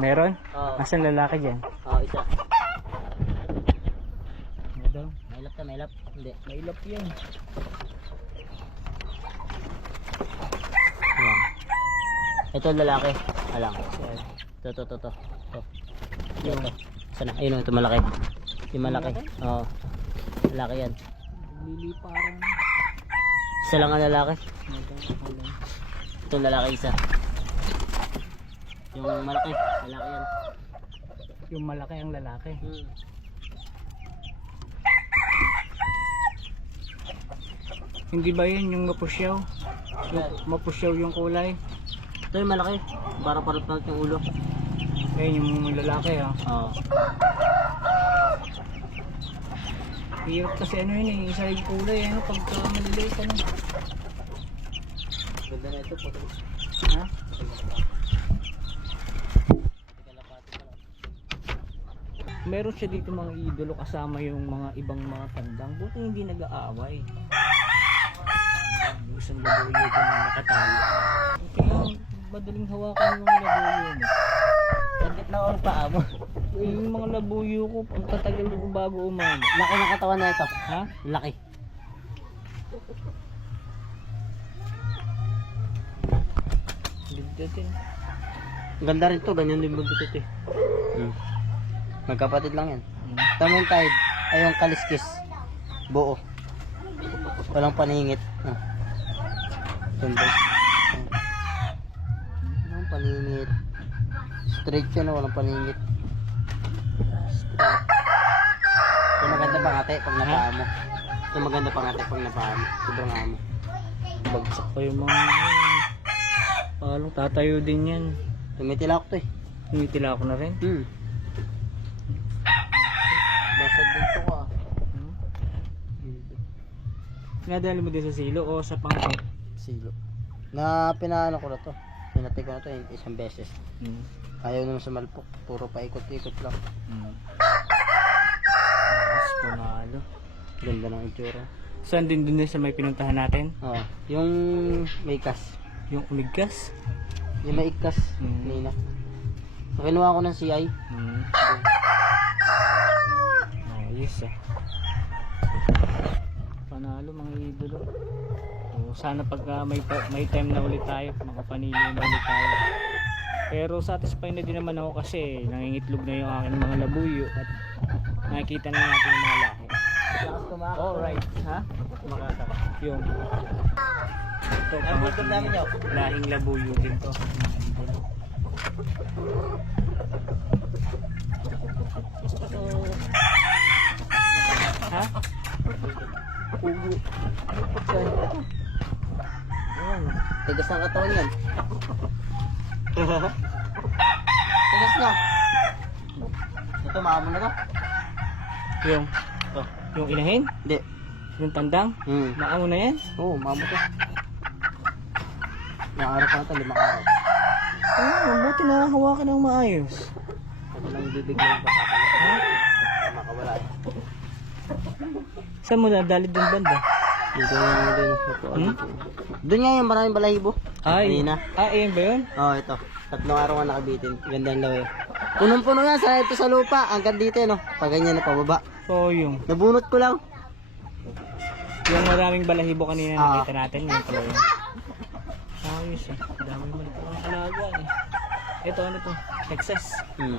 Meron? Oo. Asan lalaki dyan? Oo, isa. Ano daw? Mailap ta, mailap. Hindi. Mailap yan. Ayan. Ito lalaki. Alang. Ito, ito, ito, ito. Ito. Ito, ito. Sana. Ayun, ito malaki. Yung malaki. Oo. Malaki yan. Lili parang. Isa lang ang lalaki. Ito lalaki isa. Yung malaki. Malaki yan. Yung malaki ang lalaki. Hmm. Hindi ba yun yung mapusyaw? Yung mapusyaw yung kulay? Ito yung malaki. Parang parang yung ulo. Eh, yung lalaki ah. Oo. Hirap kasi ano yun eh, isa yung kulay ano, pagka maliliit ano. Ganda na ito. Puto. Ha? Meron siya dito mga idolo kasama yung mga ibang mga tandang. Buti hindi nag-aaway. Isang labuyo ko na nakatalo. Kaya madaling hawakan yung mga labuyo mo. Saglit na ako paa mo. Eh, Yung mga labuyo ko, ang tatagal ko bago umano. Laki ng katawan na ito. Ha? Laki. Ligdatin. Ang Ganda rin to. Ganyan din magbitit eh. Hmm. Magkapatid lang yan. Hmm. Tamang tide ay yung kaliskis. Buo. Walang paningit. Ah. Ah. Walang paningit. Straight yun, ah, walang paningit. Straight. Ito maganda pangate pag napaa mo. Ito maganda pangate pag napaa mo. Sobrang amo. Bagsak pa yung mga... Palong tatayo din yan. Tumitila ko to eh. Tumitila ako na rin. Hmm. Ko ah. Hmm? Nadali mo din sa silo o sa pangkot? Silo. Na pinaano ko na to. Pinatay ko na to isang beses. Hmm. Ayaw naman sa malpok. Puro paikot-ikot lang. Hmm. Mas panalo. Ganda ng itsura. Saan din dun sa may pinuntahan natin? Oo. Yung may kas. Yung umigkas? Yung may ikas. Mm. Nina. So, kinuha ko ng CI. Hmm. Ayos Panalo mga idolo. So, sana pagka may, pa- may time na ulit tayo, makapanili na ulit tayo. Pero satisfied na din naman ako kasi nangingitlog na yung aking mga labuyo at nakikita na natin yung mga kumakas. Alright, ha? Kumakata. Yung ito, Ang bundok namin yun. lahing labuyo din to. Ha? Pugo. Ayan. Tigas ng katawan yan. Tigas na. Ito, maamo na to. Yung, Ito. yung inahin? Hindi. Yung tandang? Hmm. Maamo na yan? Oo, maamo to. Ilang araw pa na to, limang araw. Oo, buti na hawakan ng maayos. Ito lang yung bibig papapala. Ha? Saan mo nadali doon banda? Dito yung din. Ito, Hmm? Doon nga yung maraming balahibo. Ay, Kanina. ah, ayun ba yun? Oo, oh, ito. Tatlong araw nga nakabitin. Ganda ang lawi. Punong-puno nga sa ito sa lupa. Hanggang dito, no? Pag ganyan na pababa. So, yung, Nabunot ko lang. yung maraming balahibo kanina Ah. nakita natin, yung pala yun. Ayos eh, dami mo na palang alaga eh. Ito ano to? Texas. Hmm.